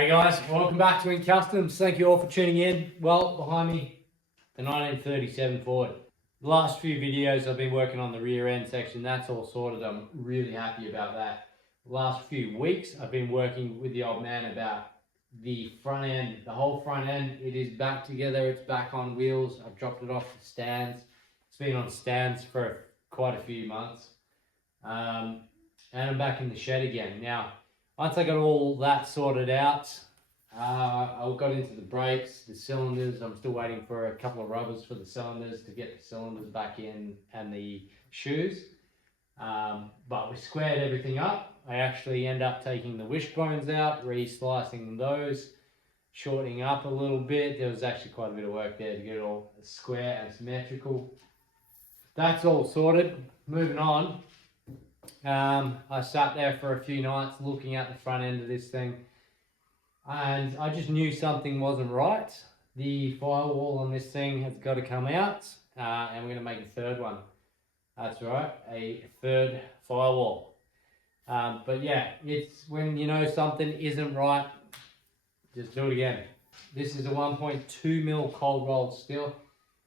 Hey guys, welcome back to In Customs. Thank you all for tuning in. Well, behind me, the 1937 Ford. The last few videos I've been working on the rear end section. That's all sorted. I'm really happy about that. The last few weeks I've been working with the old man about the front end, the whole front end. It is back together, it's back on wheels. I've dropped it off the stands. It's been on stands for quite a few months. And I'm back in the shed again. Now, once I got all that sorted out, I got into the brakes, the cylinders. I'm still waiting for a couple of rubbers for the cylinders to get the cylinders back in and the shoes. But we squared everything up. I actually end up taking the wishbones out, re-slicing those, shortening up a little bit. There was actually quite a bit of work there to get it all square and symmetrical. That's all sorted. Moving on. I sat there for a few nights looking at the front end of this thing, and I just knew something wasn't right. The firewall on this thing has got to come out, and we're going to make a third one. That's right, a third firewall. But yeah, it's when you know something isn't right, just do it again. This is a 1.2 mil cold rolled steel.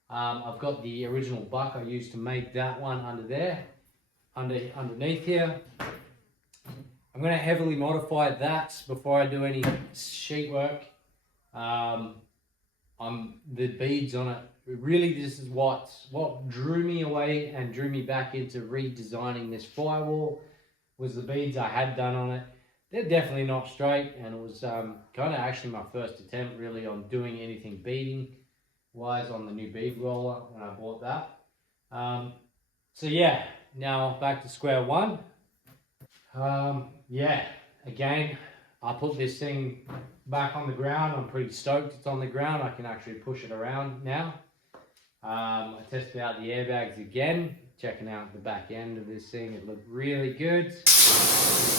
I've got the original buck I used to make that one under there. Underneath here. I'm going to heavily modify that before I do any sheet work. The beads on it, really this is what drew me away and drew me back into redesigning this firewall, was the beads I had done on it. They're definitely not straight, and it was kind of actually my first attempt really on doing anything beading wise on the new bead roller when I bought that. So yeah, now back to square one. Yeah, again, I put this thing back on the ground. I'm pretty stoked it's on the ground. I can actually push it around now. I tested out the airbags again, checking out the back end of this thing. It looked really good.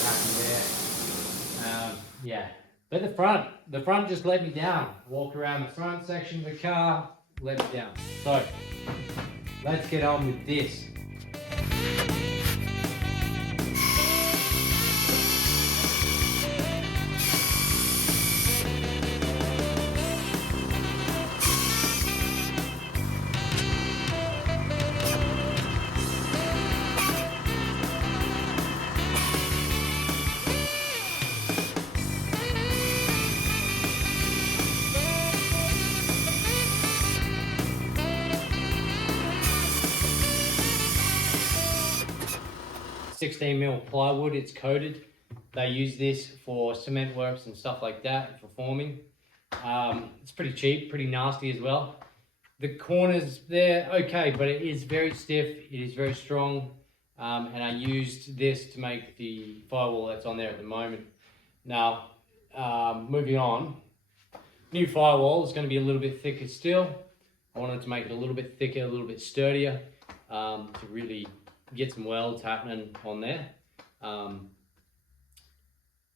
Back there. Yeah, but the front just let me down. Walked around the front section of the car, let me down. So let's get on with this. 16 mil plywood, it's coated. They use this for cement works and stuff like that for forming. It's pretty cheap, pretty nasty as well. The corners, they're okay, but it is very stiff, it is very strong, and I used this to make the firewall that's on there at the moment. Now, moving on, new firewall is going to be a little bit thicker still. I wanted to make it a little bit thicker, a little bit sturdier, to really get some welds happening on there.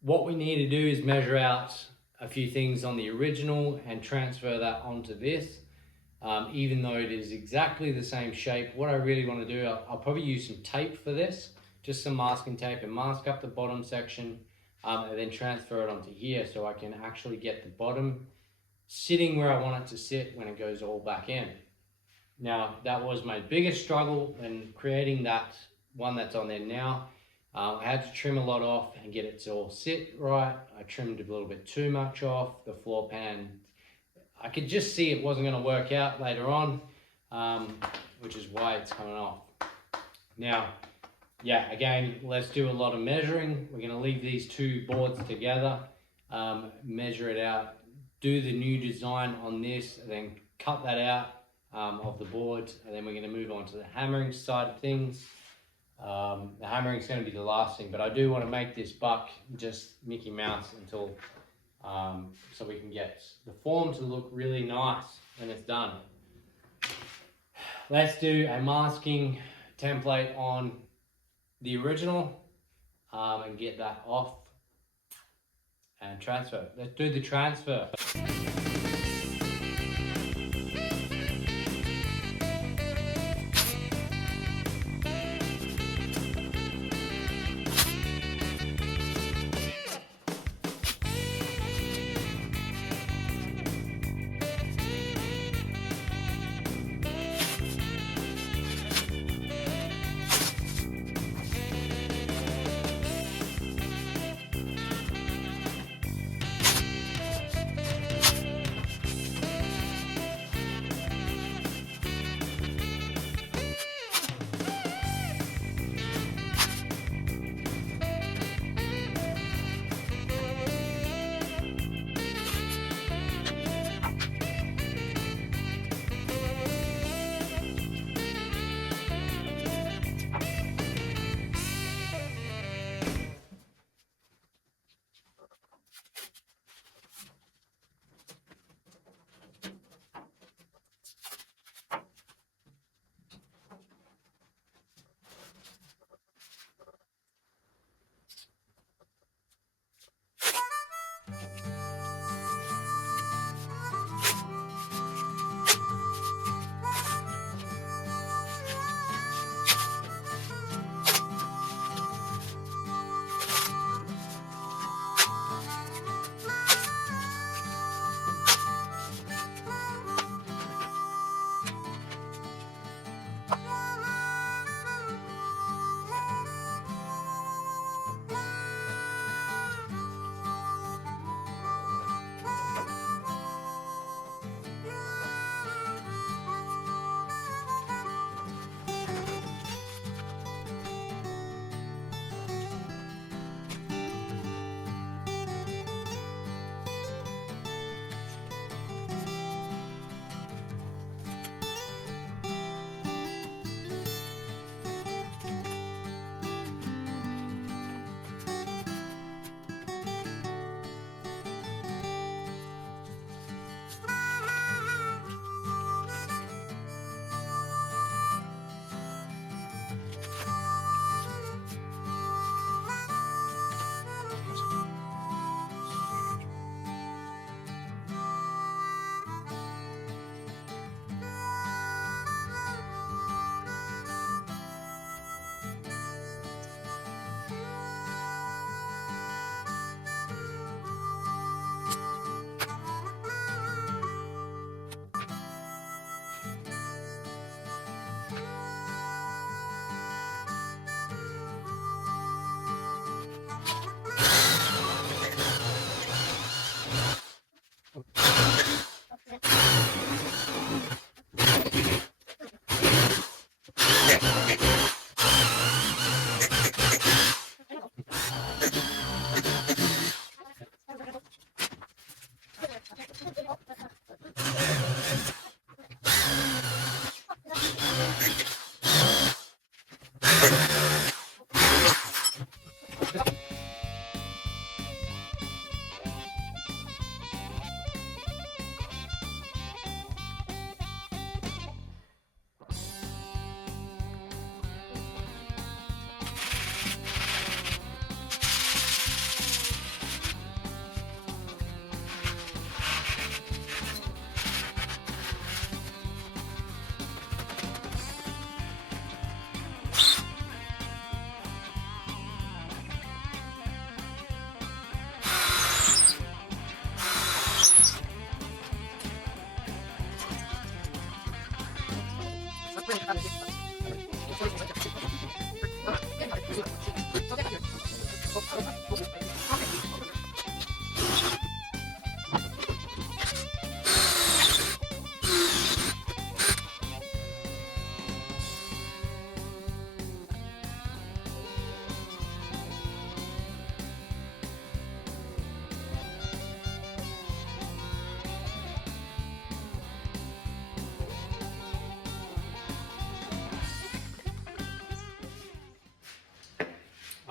What we need to do is measure out a few things on the original and transfer that onto this. Even though it is exactly the same shape, what I really want to do, I'll probably use some tape for this, just some masking tape, and mask up the bottom section, and then transfer it onto here so I can actually get the bottom sitting where I want it to sit when it goes all back in. Now, that was my biggest struggle in creating that one that's on there now. I had to trim a lot off and get it to all sit right. I trimmed a little bit too much off the floor pan. I could just see it wasn't going to work out later on, which is why it's coming off. Now, yeah, again, let's do a lot of measuring. We're going to leave these two boards together, measure it out, do the new design on this, and then cut that out of the board, and then we're going to move on to the hammering side of things. The hammering is going to be the last thing, but I do want to make this buck just Mickey Mouse until so we can get the form to look really nice when it's done. Let's do a masking template on the original and get that off and transfer. Let's do the transfer.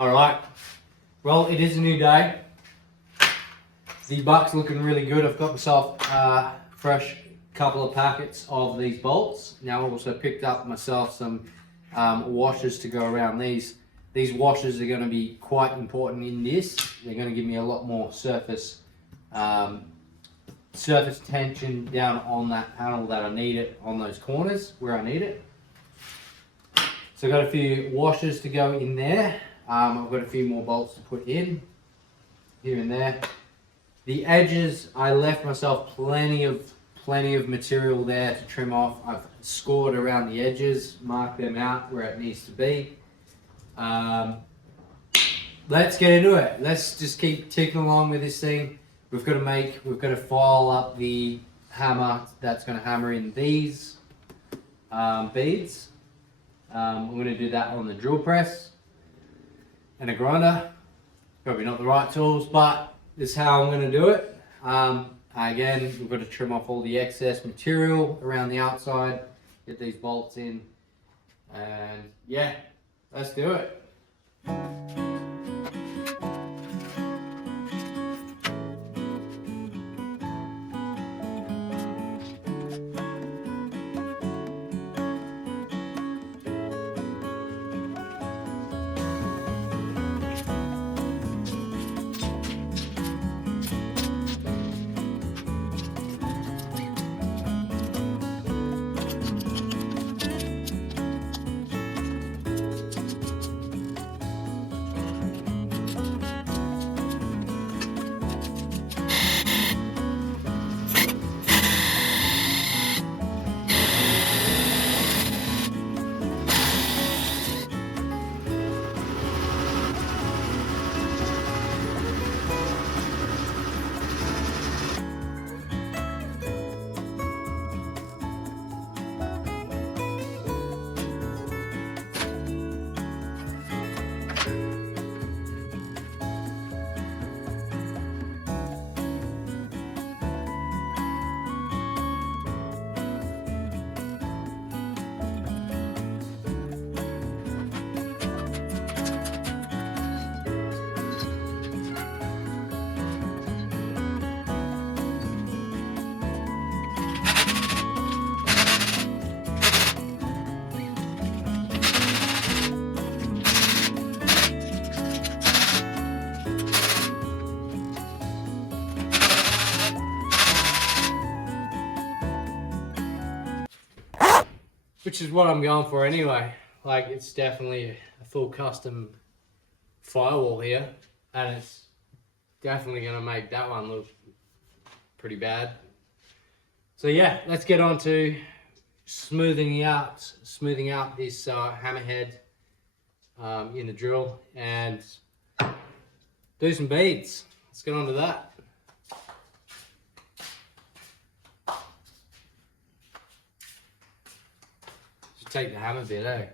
Alright, well, it is a new day. The buck's looking really good. I've got myself a fresh couple of packets of these bolts. Now I've also picked up myself some washers to go around these. These washers are going to be quite important in this. They're going to give me a lot more surface tension down on that panel that I need it, on those corners where I need it. So I've got a few washers to go in there. I've got a few more bolts to put in here and there. The edges, I left myself plenty of material there to trim off. I've scored around the edges, marked them out where it needs to be. Let's get into it. Let's just keep ticking along with this thing. We've got to file up the hammer that's going to hammer in these beads. I'm going to do that on the drill press and a grinder. Probably not the right tools, but this is how I'm going to do it. Again, we've got to trim off all the excess material around the outside, get these bolts in, and yeah, let's do it. Which is what I'm going for anyway. Like, it's definitely a full custom firewall here, and it's definitely going to make that one look pretty bad. So yeah, let's get on to smoothing out this hammerhead in the drill and do some beads. Let's get on to that. Take the hammer bit, eh?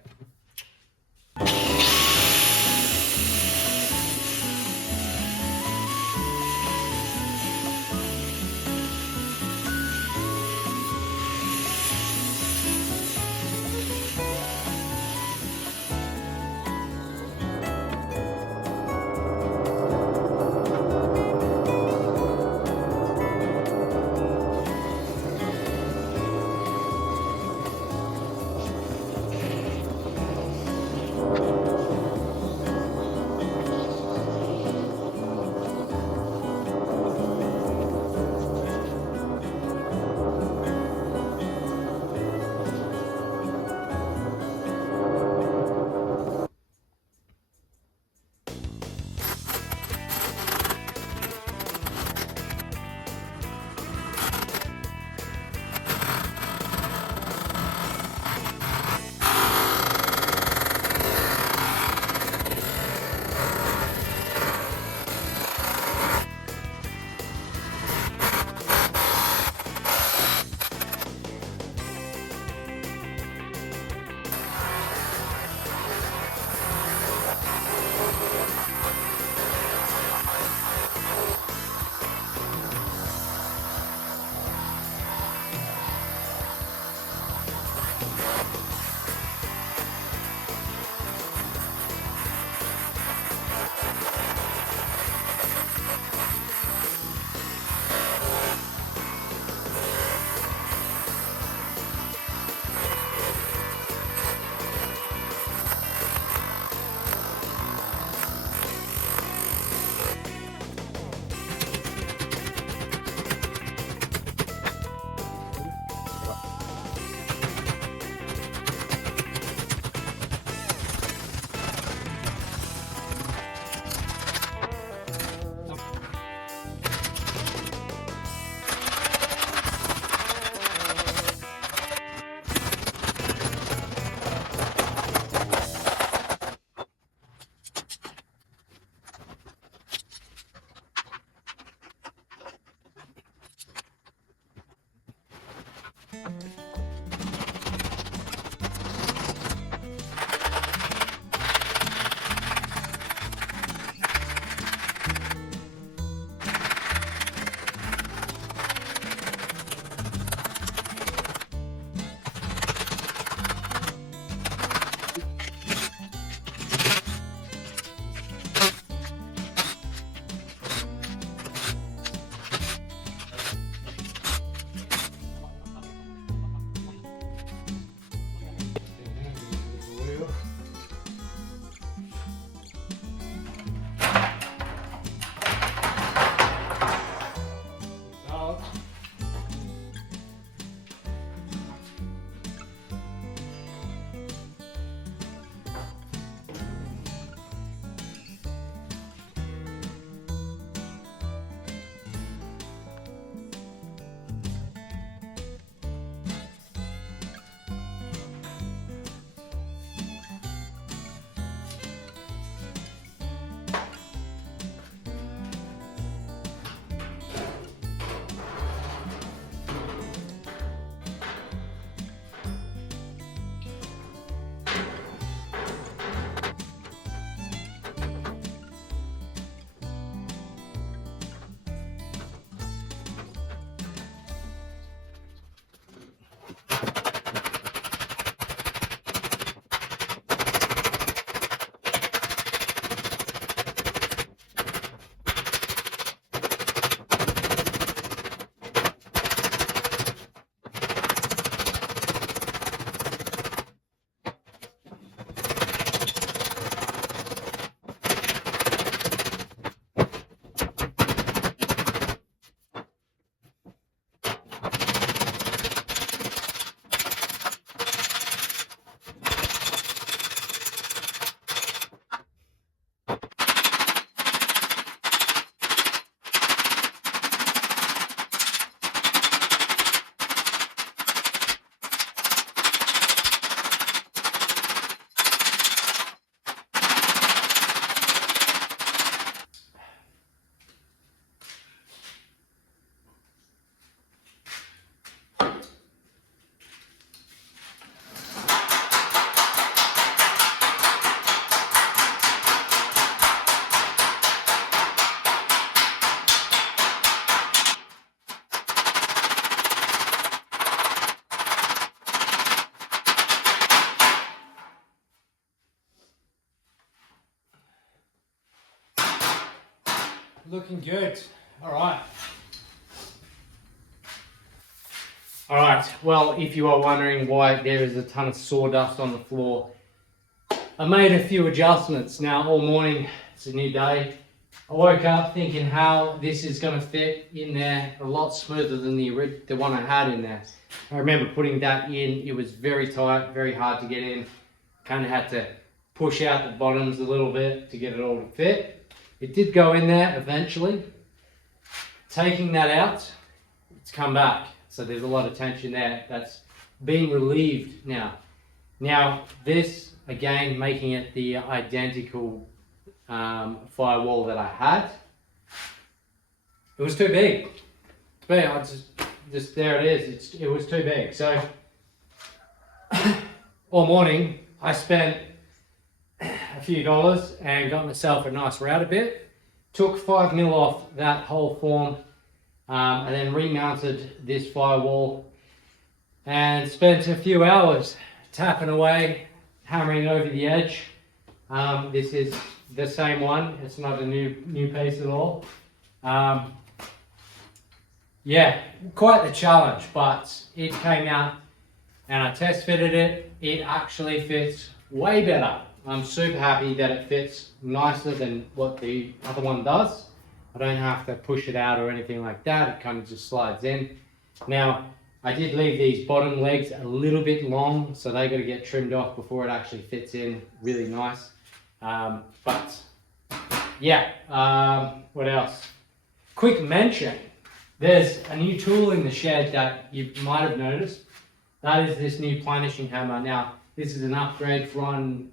looking good. All right. All right, well, if you are wondering why there is a ton of sawdust on the floor, I made a few adjustments. Now, all morning, it's a new day. I woke up thinking how this is going to fit in there a lot smoother than the one I had in there. I remember putting that in, it was very tight, very hard to get in. Kind of had to push out the bottoms a little bit to get it all to fit. It did go in there eventually. Taking that out, it's come back. So there's a lot of tension there. That's being relieved now. Now this, again, making it the identical firewall that I had. It was too big. I just there it is. It was too big. So all morning I spent a few dollars and got myself a nice router bit. Took 5mm off that whole form. And then remounted this firewall and spent a few hours tapping away, hammering over the edge. This is the same one. It's not a new piece at all. Yeah, quite the challenge, but it came out and I test fitted it. It actually fits way better. I'm super happy that it fits nicer than what the other one does. I don't have to push it out or anything like that. It kind of just slides in. Now, I did leave these bottom legs a little bit long, so they got to get trimmed off before it actually fits in really nice. But yeah, what else? Quick mention, there's a new tool in the shed that you might have noticed. That is this new planishing hammer. Now, this is an upgrade one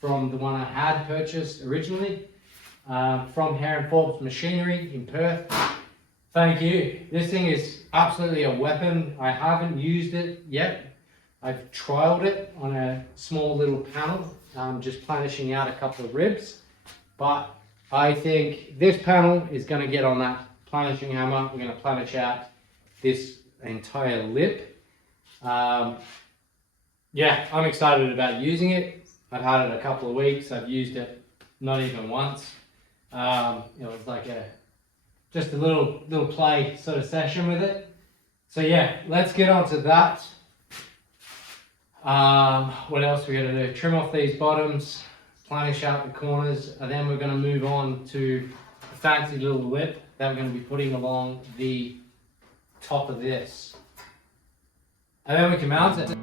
from the one I had purchased originally. From Heron Forbes Machinery in Perth. Thank you. This thing is absolutely a weapon. I haven't used it yet. I've trialed it on a small little panel, just planishing out a couple of ribs. But I think this panel is going to get on that planishing hammer. We're going to planish out this entire lip. Yeah, I'm excited about using it. I've had it a couple of weeks. I've used it not even once. It was like just a little play sort of session with it. So yeah, let's get on to that. What else we got to do? Trim off these bottoms, planish out the corners, and then we're going to move on to a fancy little lip that we're going to be putting along the top of this. And then we can mount it.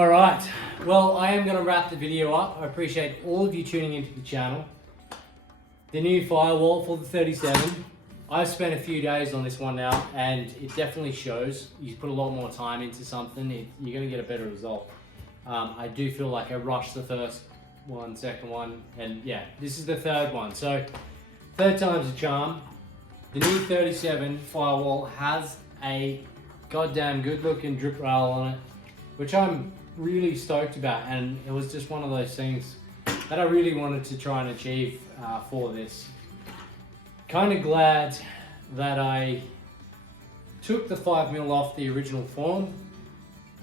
Alright, well I am going to wrap the video up. I appreciate all of you tuning into the channel. The new firewall for the 37. I've spent a few days on this one now and it definitely shows. You put a lot more time into something, you're going to get a better result. I do feel like I rushed the first one, second one, and yeah, this is the third one. So, third time's a charm. The new 37 firewall has a goddamn good looking drip rail on it, which I'm really stoked about, and it was just one of those things that I really wanted to try and achieve for this. Kind of glad that I took the 5mm off the original form,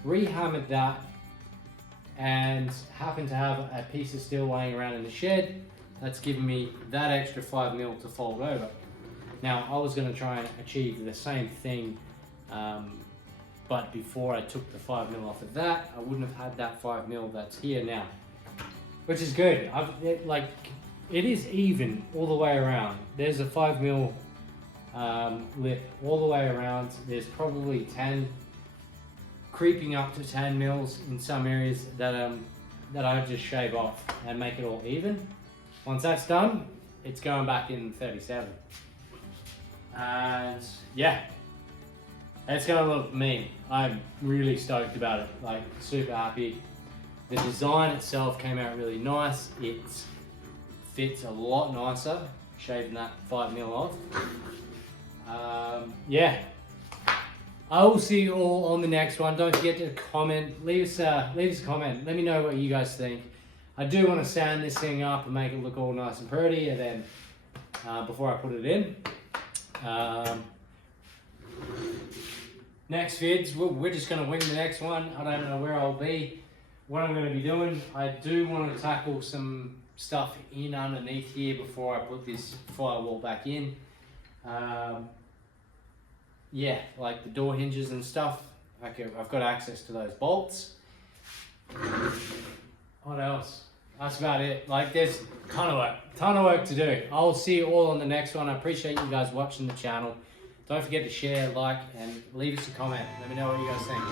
rehammered that, and happened to have a piece of steel laying around in the shed that's given me that extra 5mm to fold over. Now I was going to try and achieve the same thing, but before I took the 5mm off of that, I wouldn't have had that 5mm that's here now, which is good. It is even all the way around. There's a 5mm lip all the way around. There's probably 10, creeping up to 10 mils in some areas that I just shave off and make it all even. Once that's done, it's going back in 37. And yeah, it's gonna look mean. I'm really stoked about it, like super happy. The design itself came out really nice. It fits a lot nicer, shaving that 5mm off. Yeah, I will see you all on the next one. Don't forget to comment, leave us a comment. Let me know what you guys think. I do want to sand this thing up and make it look all nice and pretty, and then before I put it in. Next vids, we're just going to wing the next one. I don't know where I'll be, what I'm going to be doing. I do want to tackle some stuff in underneath here before I put this firewall back in. Yeah, like the door hinges and stuff. I've got access to those bolts. What else? That's about it. Like, there's a ton of work to do. I'll see you all on the next one. I appreciate you guys watching the channel. Don't forget to share, like, and leave us a comment. Let me know what you guys think.